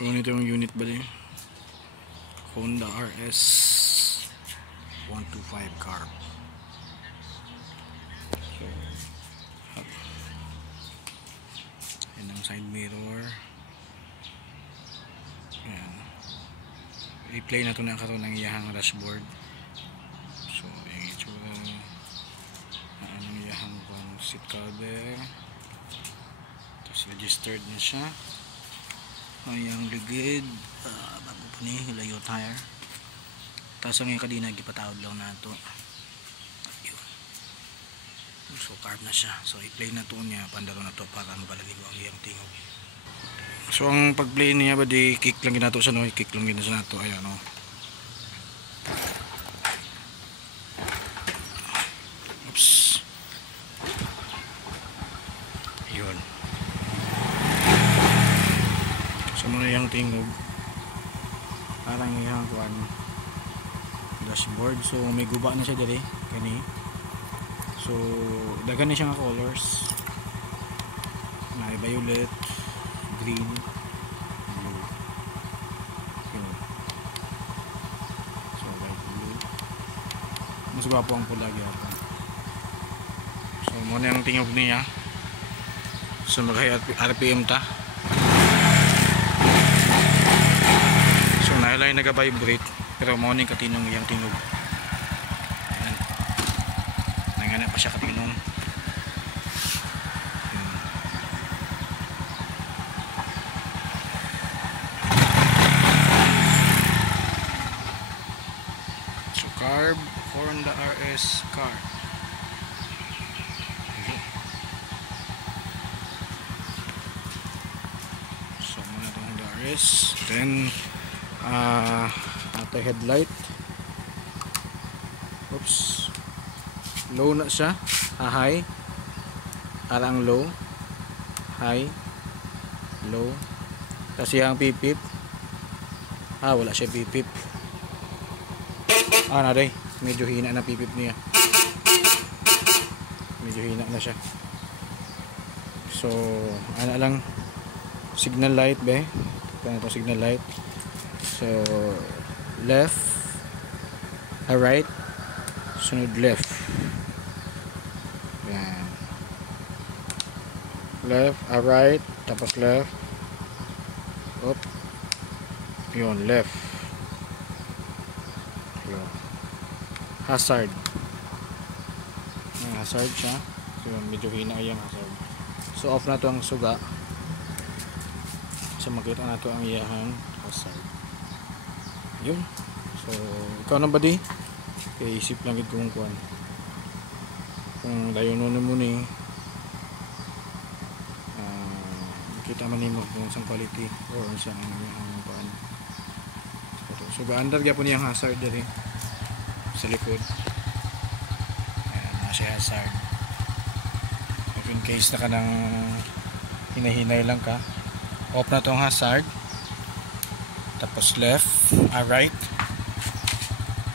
Ganito yung unit ba din? Honda RS 125 carb. So, yan ang side mirror. Yan. I-play na ito na karoon ng iyahang dashboard. So, yung itsura na anong iyahang seat cover. Tapos registered na siya. Ang ligid bago po ni layo tire. Tapos ang yung kadina gipatawad lang na ito. So carb na siya. So i-play na ito niya pandaro na ito para mapalaligo ang iyang tingog. So ang pag-play niya ba di kick lang ginato sa no, kick lang ginato sa nato. Ayan o. Oops. Ayun. So muna yung tingog. Parang yung kuwan dashboard. So may guba na siya dali kani. So dagan na siya nga colors. May violet, green, blue. Yun. So light blue. Mas gwapo ang pula gyapon. So muna yung tingog niya. So maghay RPM ta. So nailay nag-vibrate pero morning katinong iyang tingog. Ayan. Nangana pa siya katinong. So carb Honda RS carb. So muna itong Honda RS. Then ate headlight. Oops. Low na siya. High. Arang low. High. Low. Kasi ang pipip. Wala siya pipip. Naday. Medyo hina na pipip niya. Medyo hina na siya. So, ano lang. Signal light be. Ito itong signal light. So, left, right, sunod left. Yan. Left, right, tapos left. Up. Yun, left. Yun. Hazard. Hazard siya. So, medyo hina yung hazard. So, off na ito ang suga. So, makita na ito ang iyahang hazard. Yun. So ikaw na ba di? Kaya isip lang ito kung dayon na mo ni kita man nimo kung isang quality or isang ang paan. So gaandar gyapon niyang hazard diri sa likod. Ayan na siya hazard. If in case na ka nang hinahinay lang ka, off na tong hazard. Tapos left, right.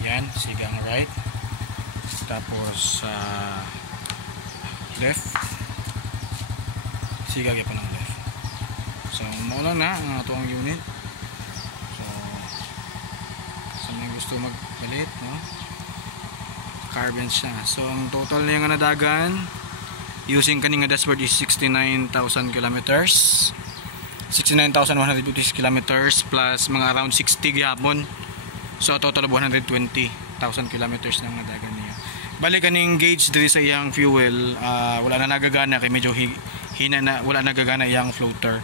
Yan, sigang right. Tapos left. Sigang yan pa ng left. So, muna na ang atong unit. So, sa may gusto magpalit, no? Carbon siya. So, ang total niya nga nadagan using kaning nga dashboard is 69,000 kilometers. 69,150 kilometers plus mga around 60 gyapon. So total of 120,000 kilometers nang nadagan niya. Bali kaning gauge diri sa iyang fuel, wala na nagagana kay medyo hina na, wala nagagana iyang floater.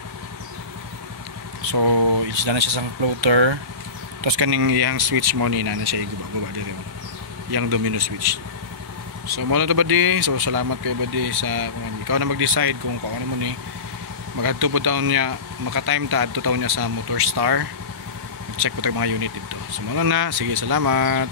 So isda na siya sang floater. Tapos kaning iyang switch mo ni na siya iguba diri. Iyang domino switch. So mo na to badi. So salamat kay badi sa kung ikaw na mag-decide kung ano mo ni magadto po taon niya, maka-time ta adto taon niya sa Motorstar. Check po tayong mga unit dito. So muna na, sige, salamat.